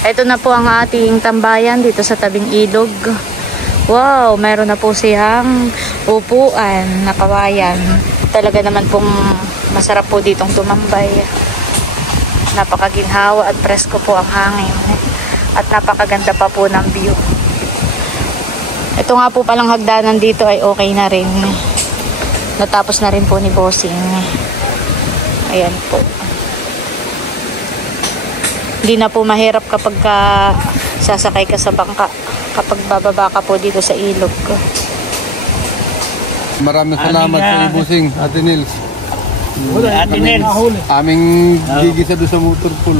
Ito na po ang ating tambayan dito sa tabing ilog. Wow, meron na po siyang upuan na kawayan. Talaga naman pong masarap po ditong tumambay. Napakaginhawa at presko po ang hangin. At napakaganda pa po ng view. Ito nga po palang hagdanan dito ay okay na rin. Natapos na rin po ni Bossing. Ayan po. Hindi na po mahirap kapag sasakay ka sa bangka. Kapag bababa ka po dito sa ilog. Maraming salamat sa Bossing, Ate Nils. Ate Nels. Aming gigisa doon sa motor pool.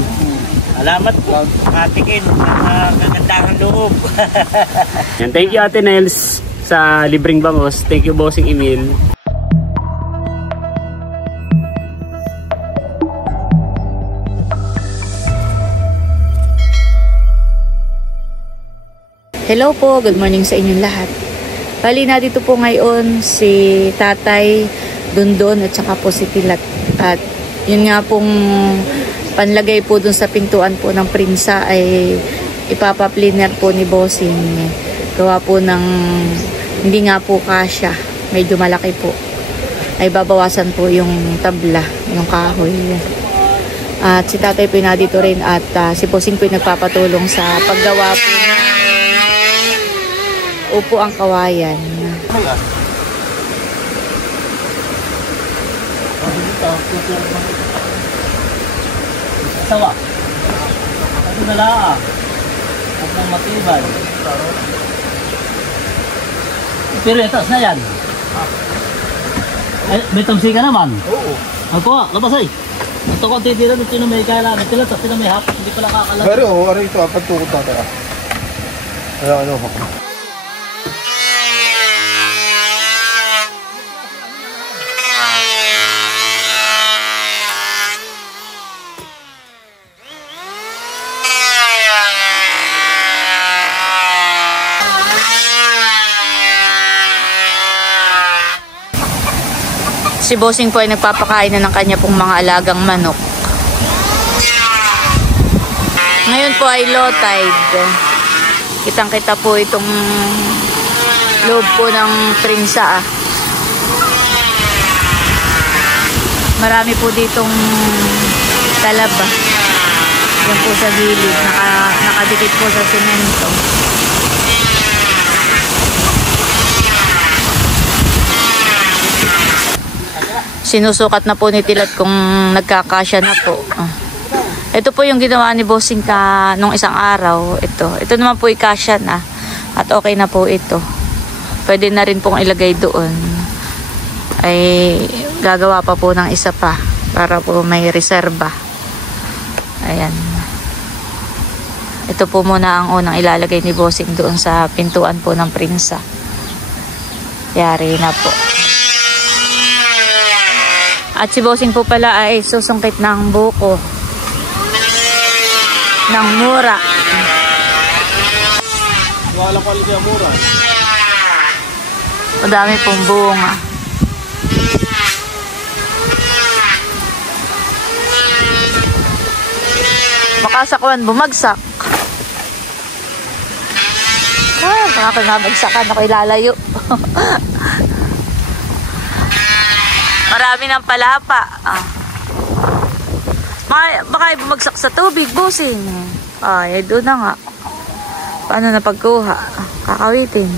Salamat po. Katikin. Kagandahan loob. Thank you Ate Nels sa libreng bangos. Thank you Bossing Emil. Hello po, good morning sa inyong lahat. Bali na dito po ngayon si Tatay Dundon at saka po si Tilat. At yun nga pong panlagay po dun sa pintuan po ng Prinsa ay ipapapliner po ni Bossing. Gawa po ng hindi nga po kasya, medyo malaki po. Ay babawasan po yung tabla, yung kahoy. At si Tatay po na dito rin at si Bossing po nagpapatulong sa paggawa po ng upo ang kawayan. Sawa. Ano na lang? Huwag mong matibay. Pero ito, na yan. Ay, may tamsi ka naman. Oo. Ako, labas ay. Ito ko titira dito na may kailangan. Ito lang, tapos na may hap. Hindi pala kakalag. Pero, ano ito, pagtukot natin ano ako. Si Bossing po ay nagpapakain na ng kanya pong mga alagang manok. Ngayon po ay low tide. Kitang-kita po itong loob po ng Prinsa. Marami po ditong talaba. Yan po sa gilid. Nakadikit po sa semento. Sinusukat na po ni Tilat kung nagkakasya na po. Ito po yung ginawa ni Bossing nung isang araw. Ito naman po ikasya na. At okay na po ito. Pwede na rin pong ilagay doon. Ay gagawa pa po ng isa pa. Para po may reserba. Ayan. Ito po muna ang unang ilalagay ni Bossing doon sa pintuan po ng Prinsa. Yari na po. At si Bossing po pala ay susungkit ng buko. Ng mura. Wala ko alin yung mura. Madami pong bunga. Makasakuan, bumagsak. Baka nabagsakan ako ilalayo. Marami ng palapa. Baka bumagsak sa tubig, Bossing. Ay, doon na nga. Paano na pagkuha? Kakawitin.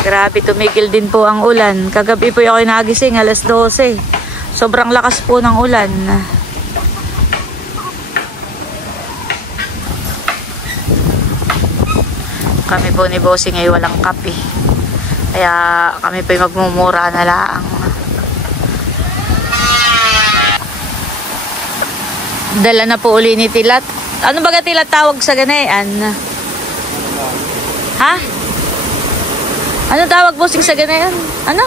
Grabe, tumigil din po ang ulan. Kagabi po ako nagising, alas 12. Sobrang lakas po ng ulan. Kami po ni Bossing ay walang kape. Kaya kami po ay magmumura na lang. Dala na po uli ni Tilat. Ano ba ka Tilat tawag sa ganayan? Ha? Ano tawag Bossing sa ganayan? Ano?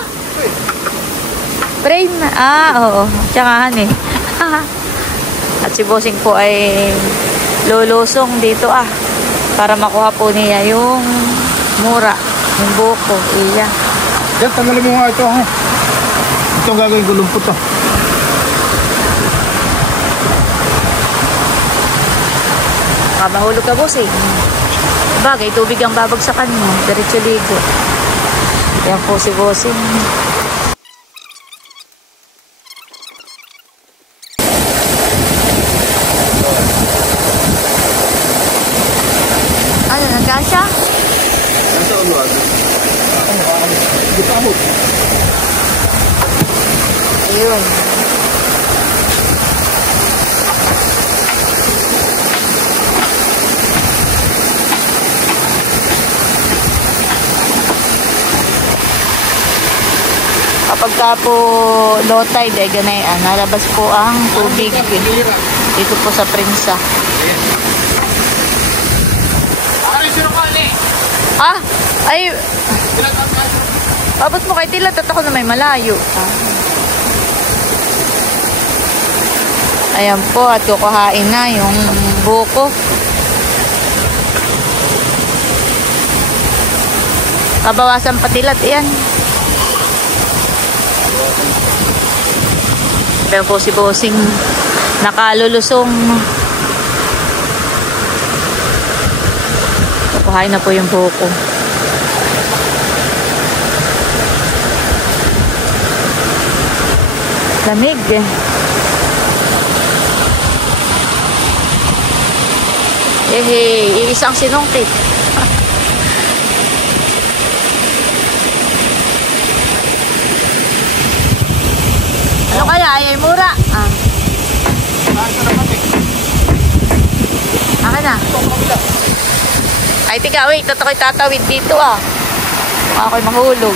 Brain. Oo. Tsaka eh. At si Bossing po ay lulusong dito para makuha po niya yung mura, yung buko. Iya. Yan, tanggalin mo nga ito ha. Ito ang gagawin ko lumpot Baka mahulog ka, bossing. Bagay, tubig ang babagsakan mo. Diretso ligo. Yan po si bossing. Ano, nagkasya? Nasa ulo agad. Hindi pa ako. Ayun. Kapag ka po low tide, ay ganayan, nalabas po ang tubig dito po sa Prinsa. Ah, ay, abot mo kay Tilat at ako na may malayo. Ayan po, at kukuhain na yung buko. Kabawasan pa Tilat, yan. Ayan po si bossing nakalulusong. Kukuhain na po yung buko. Lamig eh. Iisang sinungkit. Ano kaya? Ay mura. Akin na. Ay, tiga, wait. Ito ko'y tatawid dito ako'y mahulog.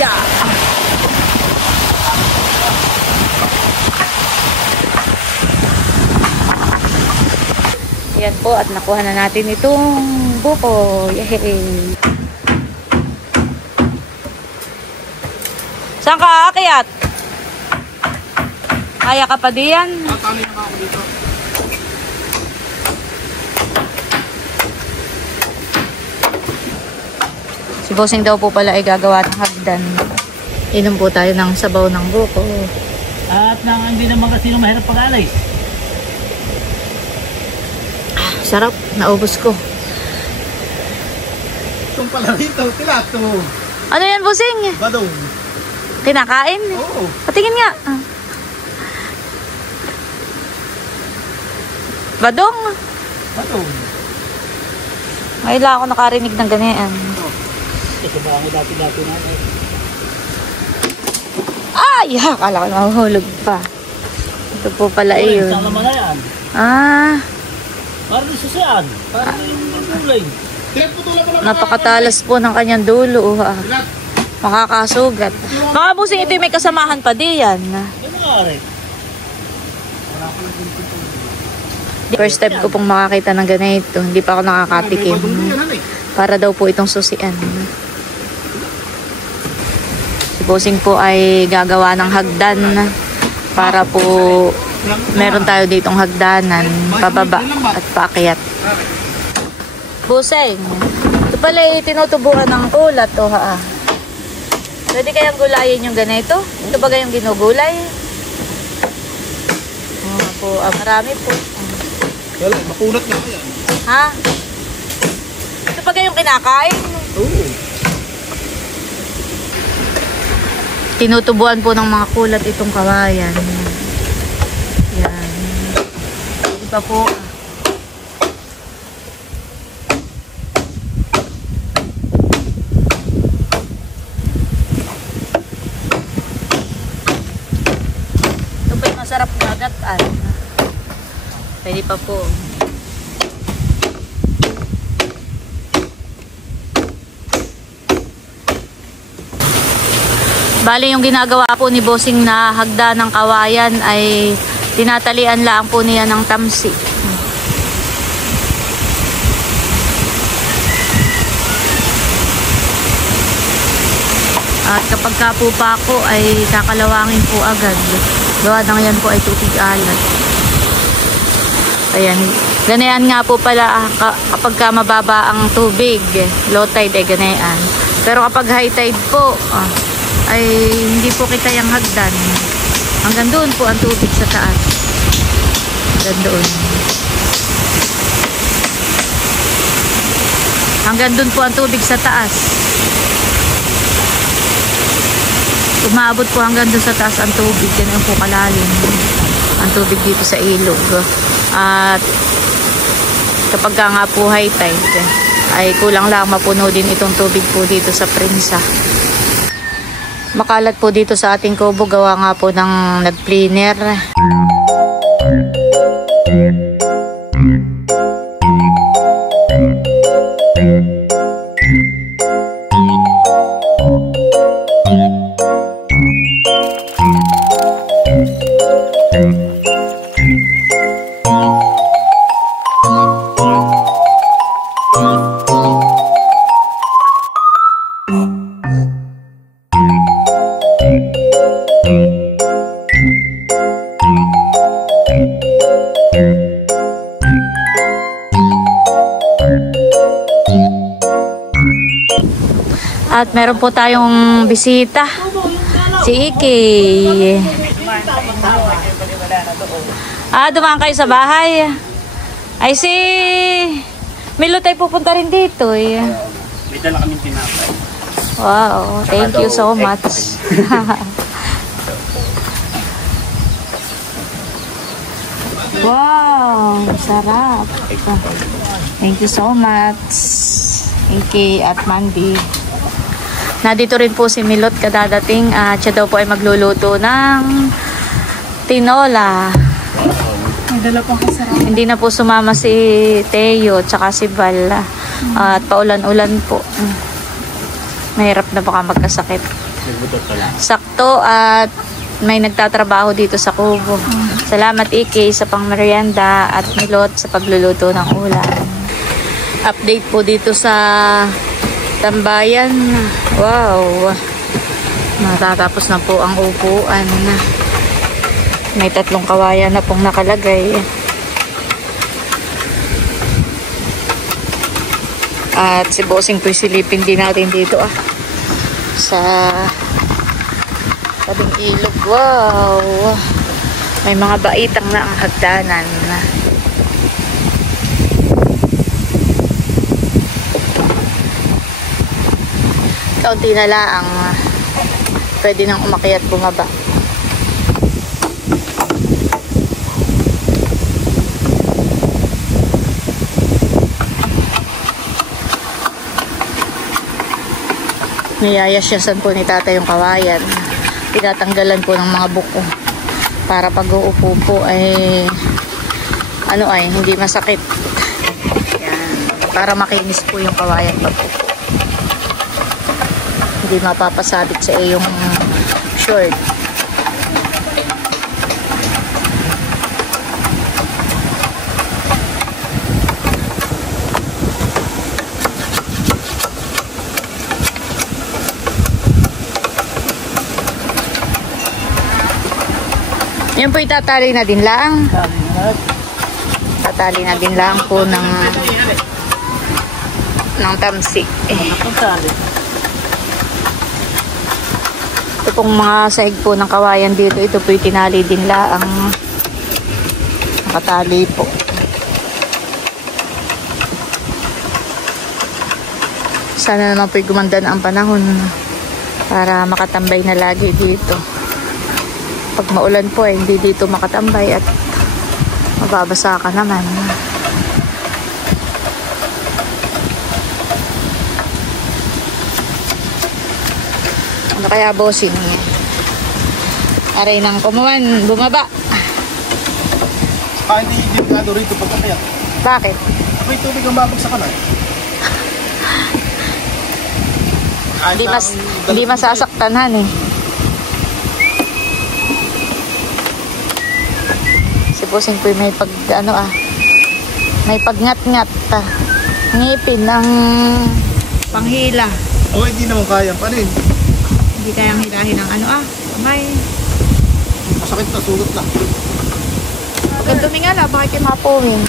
Yeah. Yan po, at nakuha na natin itong buko. Yay! Saan ka aakyat? Kaya ka pa diyan? Tatali na ako dito. Si bossing daw po pala ay gagawa ng hagdan. Inom po tayo ng sabaw ng buko. At nang hindi naman kasi mahirap pag-alay. Sarap, naubos ko. Itong pala rito, Tilato. Ano yan, bossing? Badong. Kinakain? Oo. Patingin nga. Badong? Badong. Ngayon lang ako nakarinig ng ganyan. Kasi baka may dati-dati na. Ay! Akala ko mahuhulog pa. Ito po pala yun. Saan naman na yan? Parang susyan. Parang yung gulay. Napakatalas po ng kanyang dulo. Makakasugat. Mga busing ito may kasamahan pa diyan. Ano nga rin? First time ko pong makakita ng ganito. Hindi pa ako nakakatikim. Para daw po itong susian. Si bossing po ay gagawa ng hagdan. Para po meron tayo ditong hagdanan. Pababa at paakyat. Busing. Ito pala tinutubuan ng ulat. Pwede kayang gulayin yung ganito? Ito ba yung ginugulay? Marami po. Wala, makunat nga yan. Ha? Ito ba yung kinakain? Oo. Tinutubuan po ng mga kulat itong kawayan. Yan. Iba po. Ito pa yung masarap magataan. Pwede pa po. Bali yung ginagawa po ni bossing na hagda ng kawayan ay tinatalian lang po niya ng tamsi. At kapag ka po pa ako ay kakalawangin po agad. Gawa ng yan po ay tubig alat. Ayan. Ganayan nga po pala kapag ka mababa ang tubig. Low tide ay ganayan. Pero kapag high tide po, ay hindi po kita yung hagdan. Hanggang doon po ang tubig sa taas. Hanggang doon. Hanggang doon po ang tubig sa taas. Umaabot po hanggang doon sa taas ang tubig. Yan po kalalim. Ang tubig dito sa ilog. At kapag nga po high tide, ay kulang lang mapuno din itong tubig po dito sa Prinsa. Makalat po dito sa ating kubo, gawa nga po ng nag-cleaner. At meron po tayong bisita. Si Iki. Dumaan kayo sa bahay. Ay si Milot ay pupunta rin dito. May dala kaming tinapay. Wow, thank you so much. Wow, sarap. Thank you so much. Iki at Mandy. Nandito rin po si Milot kadadating at siya daw po ay magluluto ng tinola. Hindi na po sumama si Teo tsaka si Val at paulan-ulan po. Mahirap na baka magkasakit. Sakto at may nagtatrabaho dito sa kubo. Salamat Iki sa pangmerienda at Milot sa pagluluto ng ulam. Update po dito sa tambayan. Wow. Matatapos na po ang upuan. May 3 kawayan na pong nakalagay. At si Bossing po silipin din natin dito sa tabing ilog. Wow. May mga baitang na ang hagdanan. Kaunti na lang pwede nang umakyat bumaba. Niyayasyasan po ni tata yung kawayan. Tinatanggalan po ng mga buko para pag uupo po ay hindi masakit. Yan. Para makinis po yung kawayan pag upo. Hindi mapapasabit sa iyong short. Yan po itatali na din lang. Tatali na din lang po ng tamsi. Ito pong mga sahig po ng kawayan dito. Ito po itinali din lang. Nakatali po. Sana naman po gumanda na ang panahon para makatambay na lagi dito. Pag maulan po hindi dito makatambay at mababasa ka naman. Ano kaya bossing? Aray nang kumuhan, bumaba. Hindi delikado rito pagkakayat. Bakit? May tubig ang babagsak na. Hindi masasaktan han eh. Si bossing po may may pagngat-ngat ngipin ng panghila. Hindi naman kaya pa rin. Hindi kayang hilahin ng kamay. Masakit na, sugat na. Kadumi nga lang, bakit kayo mapuhin?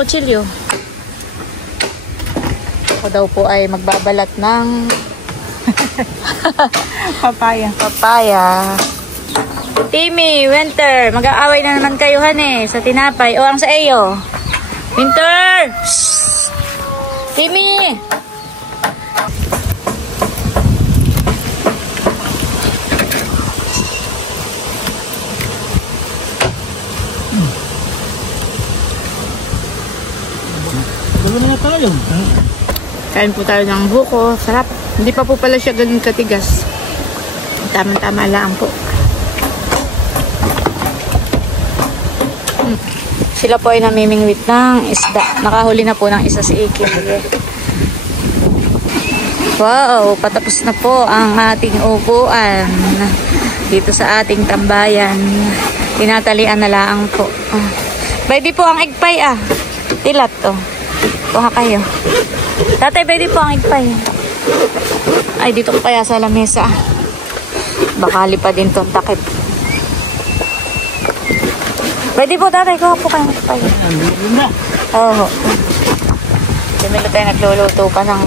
Kutsilyo. Ako daw po ay magbabalat ng papaya. Timmy, Winter, mag-aaway na naman kayo sa tinapay. O, ang sa iyo. Winter! Shhh! Timmy! Dalawa na tayo. Kain po tayo ng buko. Sarap. Hindi pa po pala siya ganun katigas. Tama-tama lang po. Sila po ay namimingwit ng isda. Nakahuli na po ng isa si Iki. Wow, patapos na po ang ating upuan dito sa ating tambayan. Tinatalian na lang po. Pwede po ang igpay Tilat Kuha kayo. Tatay, pwede po ang igpay. Ay, dito ko kaya sa lamesa. Bakali pa din itong takip. Pwede po, tatay. Kuha po kayong igpay. Oo. Dumilo tayo nagluluto pa ng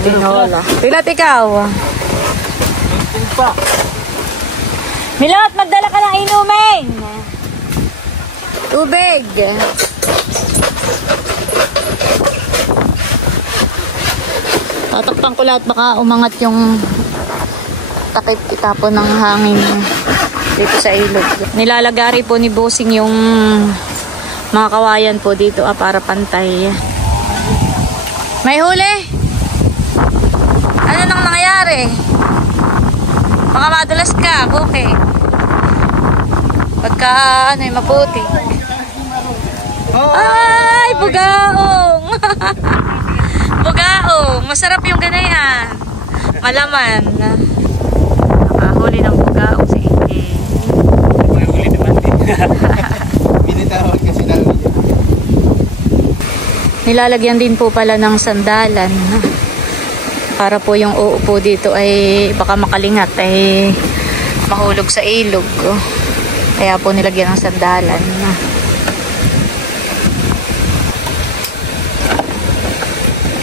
tinola. Tilat, ikaw. Milot, magdala ka ng inumin. Tubig. Tatakpan ko lahat, baka umangat yung takip itapon ng hangin dito sa ilog. Nilalagari po ni Bossing yung mga kawayan po dito para pantay. May huli? Ano nang nangyari? Baka madulas ka, okay. Pagka maputi. Ay, bugaong! Bugaong! Masarap yung ganayan. Malaman. Nakahuli ng bugaong si Inge. May huli naman din. Binitawag kasi namin. Nilalagyan din po pala ng sandalan. Para po yung uupo dito ay baka makalingat ay mahulog sa ilog. Kaya po nilagyan ng sandalan.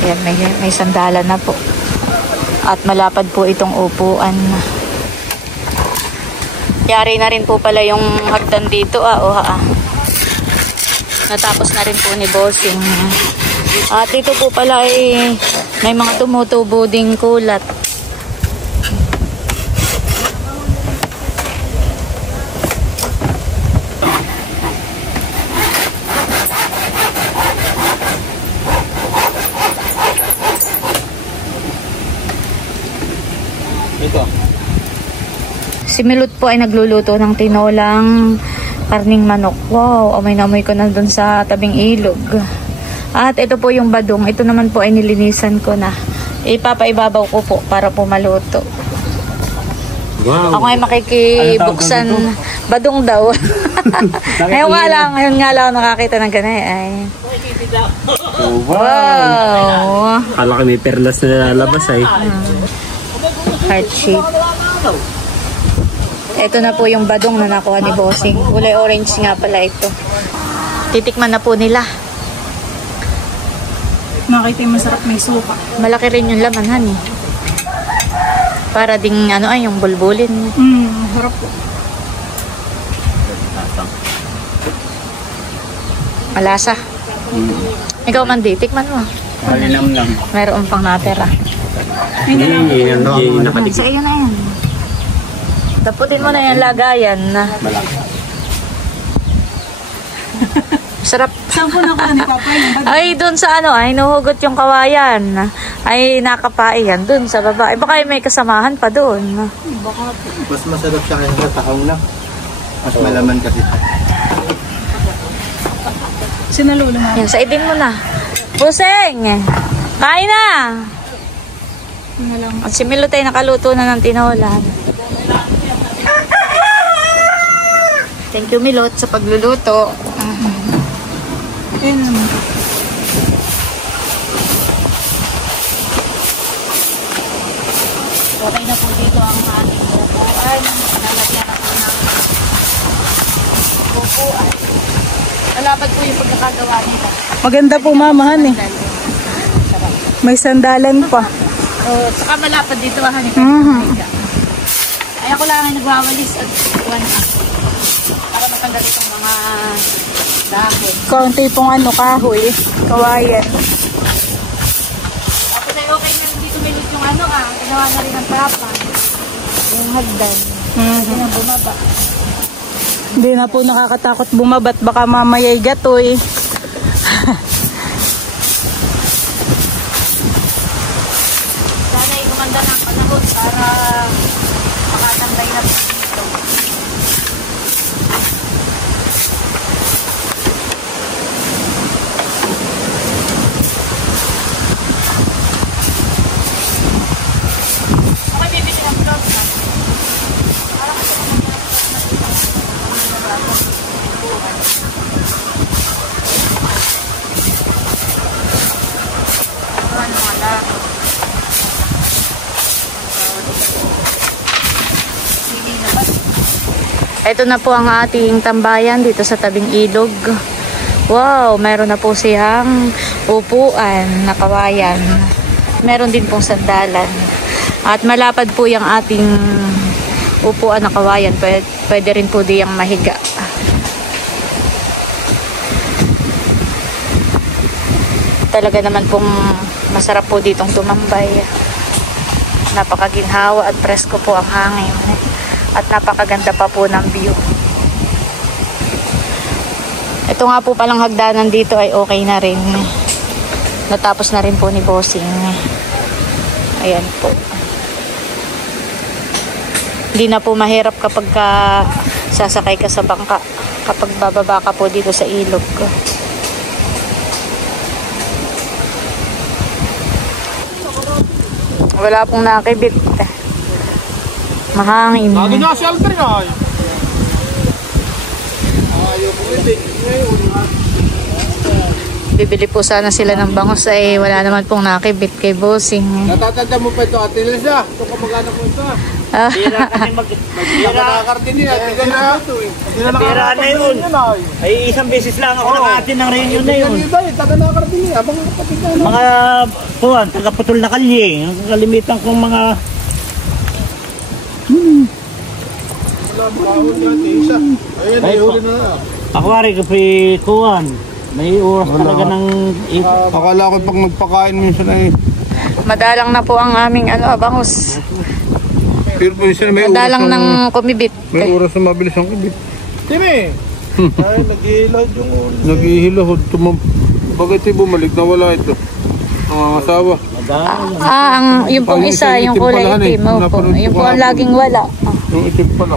Ayan, may sandalan na po. At malapad po itong upuan. Yari na rin po pala yung hagdan dito. Natapos na rin po ni Bossing. At dito po pala ay may mga tumutubo ding kulat. Ito. Si Milot po ay nagluluto ng tinolang karning manok. Wow, amoy na amoy ko na dun sa tabing ilog. At ito po yung badong. Ito naman po ay nilinisan ko na. Ipapaibabaw ko po para po maluto. Wow. Ako ay makikibuksan. Badong daw. Ngayon nga lang nakakita ng ganay. Ay. Oh, Wow. Kala ka may perlas na lalabas ay. Heart shape. Ito na po yung badong na nakuha ni Bossing. Kulay orange nga pala ito. Titikman na po nila. Nakita yung masarap may suka. Malaki rin yung laman, honey. Para ding yung bulbulin. Harap po. Malasa. Ikaw man di, tikman mo. Malinam lang. Mayroon pang natira. Hindi, nakadikit. Sa iyo na yan. Taputin mo na yan, lagayan. Sarap. Saan po nakuha ni Papa yung Ay, dun sa ay nuhugot yung kawayan. Ay, nakapaiyan dun sa baba. Baka may kasamahan pa dun. Mas masarap siya kaysa sa tahong na. Mas malaman kasi. Sinalula na. Yan, saidin mo na. Puseng! Kain na! At si Milot ay nakaluto na ng tinola. Thank you, Milot, sa pagluluto. Ayun naman. Okay na po dito ang ating upuan. Nalagyan na po ng upuan. Malapad po yung pagkakagawa nila. Maganda po mamahan eh. May sandalan pa. Saka malapad dito han. Ay ako lang ay nagwawalis at one up. Para matanggal itong mga dahon. Kaunti pong kahoy. Kawayan. Tapos ay okay na dito may yung ginawa na rin ng trapa. Yung hagdan. Hindi na bumaba. Hindi na po nakakatakot bumabat. Baka mamaya'y gatoy. Sana ay gumanda ng panahon para makatambay na po dito. Ako bibili ng vlog na. Para kasi ito na po ang ating tambayan dito sa tabing ilog. Wow, meron na po siyang upuan na kawayan. Meron din pong sandalan. At malapad po yung ating upuan na kawayan. Pwede rin po diyang mahiga. Talaga naman pong masarap po ditong tumambay. Napakaginhawa at presko po ang hangin. At napakaganda pa po ng view. Ito nga po palang hagdanan dito ay okay na rin. Natapos na rin po ni Bossing. Ayan po. Hindi na po mahirap kapag sasakay ka sa bangka. Kapag bababa ka po dito sa ilog. Wala pong nakibit. Mahangin. Lagi na si Alter nga. Bibili po sana sila ng bangos ay wala naman pong nakibit kay Bossing. Natatanda mo pa ito, Ate Lisa. Ito kamag-anak mo ito. Bira kami magbira. Nakakarating din, Ate Lisa. Bira na yun. Ay isang beses lang ako nakatin ng reunion na yun. Taga nakakarating din, abang kapatid na. Mga puwan, taga-putol na kalye. Ang kalimitan kong mga Ayun, ayun na. akwari kapi kuwan. May oras talaga ng Akala ko pag nagpakain minsan ay Madalang na po ang aming bangos. pero po minsan may Madalang oras ng kumibit. may oras na mabilis ang kubit. Timi! Ay, naghihilahod yung ulo. Naghihilahod. Bakit bumalik na wala ito? Ang asawa. Yung pong isa, yung kulay itim. Yung po ang laging wala. Yung itim pala.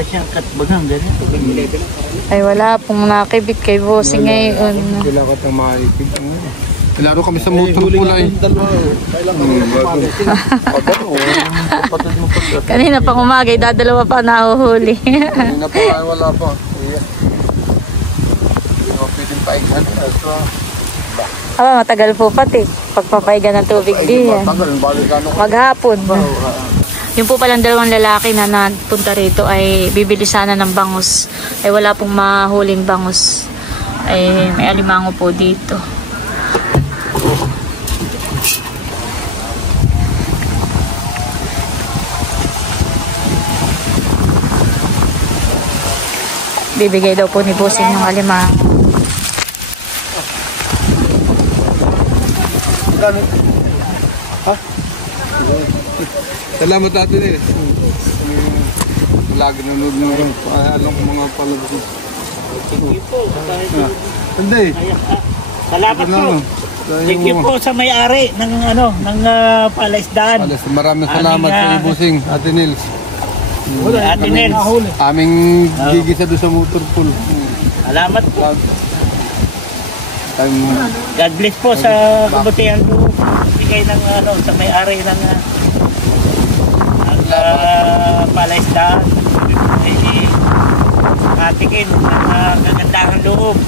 alas yung katbagang ganito. Ay wala pong nakibit kay Bossing ngayon. Kailangan ka maikip. Laro kami sa motor pula eh. Kanina pang umagay, dadalawa pa nahuhuli. Kanina pa ay wala pa. Pwedeng paighan. Matagal po pati. Pagpapaigan ng tubig diyan. Maghapon. Yung po palang dalawang lalaki na napunta rito ay bibili sana ng bangus. Ay wala pong mahuling bangus. Ay may alimango po dito. Bibigay daw po ni Bossing yung alimango. Ha? Salamat natin eh. Lagi nanood nyo. Alam ko mga palabas. Hindi. Salamat po. Thank you po sa may-ari ng palaisdaan. Maraming salamat sa Bossing, Ate Nils. Ate Nels. Aming gigisa doon sa motor pool. Salamat po. God bless po sa kabutihan po. Bigay ng sa may-ari ng palaisdaan. Matikin ng kagandahan loob.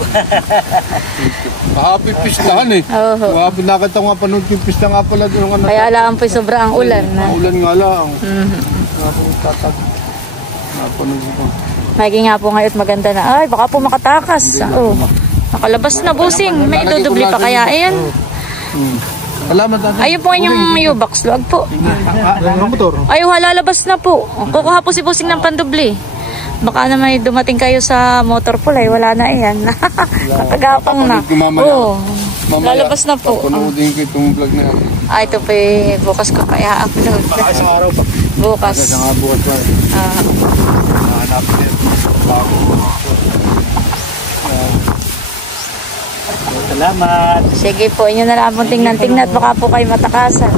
Happy pistahan eh. Oo. Happy nakita ko nga panood yung pista nga pala doon. Kaya alam po sobra ang ulan. Ulan nga lang. Tatag. Napanood ko. Lagi nga po ngayon maganda na. Ay, baka po makatakas. Oh. Nakalabas na busing. May idudubli pa kaya yan. Salamat natin. Ayun po yung U-box. Luwag po. Motor. Ay, lalabas na po. Kukuha po si busing ng pandubli. Baka na may dumating kayo sa motor pool ay wala na yan. Nakagapang na. Oo. Lalabas na po. Panoodin ko itong vlog na yan. Ay, ito po bukas ko kaya upload. Baka isang araw pa. Bukas. Isang araw bukas pa. Hanapin din. Salamat. Sige po, inyo na lang pong tingnan-tingnan at baka po kayo matakasan.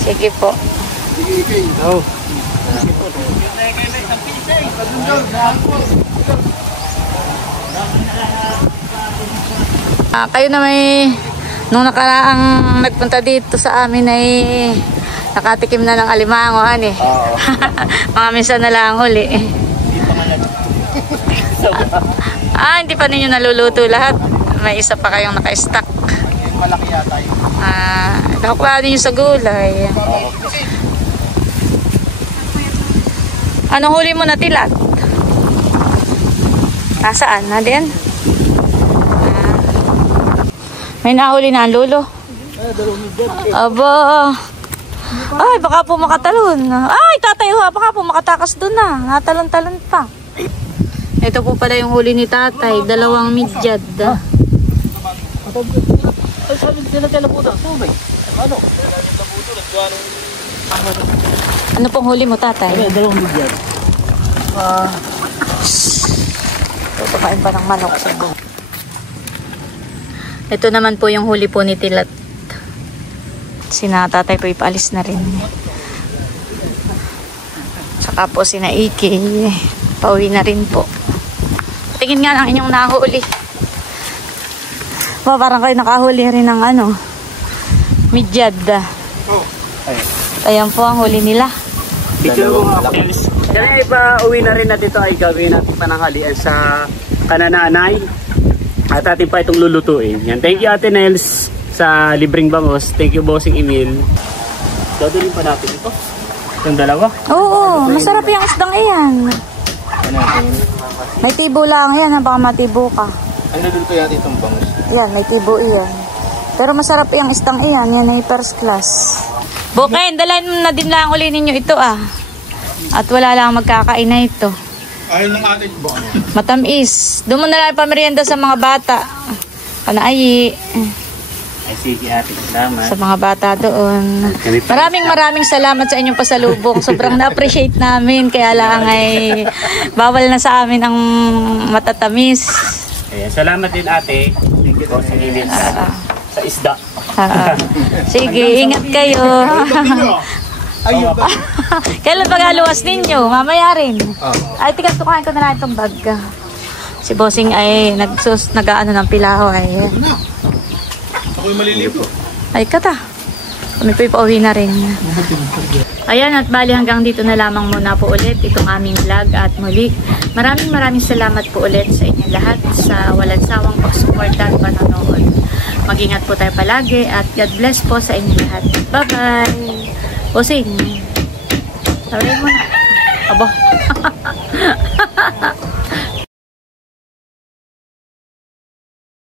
Sige po. Oh. Kayo na may nung nakaraang nagpunta dito sa amin ay nakatikim na ng alimango, hani. Mga minsan na lang huli. Hindi pa ninyo naluluto lahat. May isa pa kayong naka-stack. Malaki yata yun. Nakukuha ninyo sa gulay. Anong huli mo na tilat? Nasaan? Nandyan? May nahuli na ang lulo. Aba. Ay, baka po makatalon. Ay, tatay ho, baka po makatakas doon na. Natalon-talon pa. Ito po pala yung huli ni tatay. 2 midyad. Ay, sabi nila tayo na po na. Ano? Ano pong huli mo, tatay? Ay, 2 milyar. Pagkain pa ng manok sa buong. Ito naman po yung huli po ni Tilat. Sina tatay po ipaalis na rin. Saka po sina Iki. Pauwi na rin po. Tingin nga ang inyong nahuli. Parang kayo nakahuli rin ng midyad. Ayan po ang huli nila. Picture ko nga. Kaya ipa-uwi na rin natin ito ay gawin natin pananghalian sa kanananay. At atin pa itong lulutuin. Yan. Thank you Ate Nels sa libreng bangos. Thank you Bossing Emil. Dadalhin pa natin ito. Itong dalawa. Oo, masarap yung isdang iyan. May tibo lang yan, baka matibo ka. Ano din ko yata itong bangus? Yan, may tibo iyan. Pero masarap yung isdang iyan, yan ay first class. Buken, dalahin na din lang uli ninyo ito At wala lang magkakain na ito. Ayaw ng ating ba? Matamis. Doon mo na lang pamerienda sa mga bata. Panaayi. Ay sige Ate, salamat. Sa mga bata doon. Maraming salamat sa inyong pasalubong. Sobrang na-appreciate namin. Kaya lang ay bawal na sa amin ang matatamis. Ayan, salamat din Ate. Thank you Bossing Emil sa isda. Sige, ingat kayo. Kailan paghaluwas ninyo? Mamaya rin. Ay, tigas tukain ko na lang itong bag. Si Bossing ay nag-ano ng pilaho ay. Ako'y malilipo. Ay, kata. Kami po ipauwi na rin. Ayan, at bali hanggang dito na lamang muna po ulit itong aming vlog. At muli, maraming salamat po ulit sa inyo lahat sa walang sawang pagsuporta at panonood. Mag-ingat po tayo palagi at God bless po sa inyo lahat. Bye-bye! Bossing, sabihin mo na. Aba.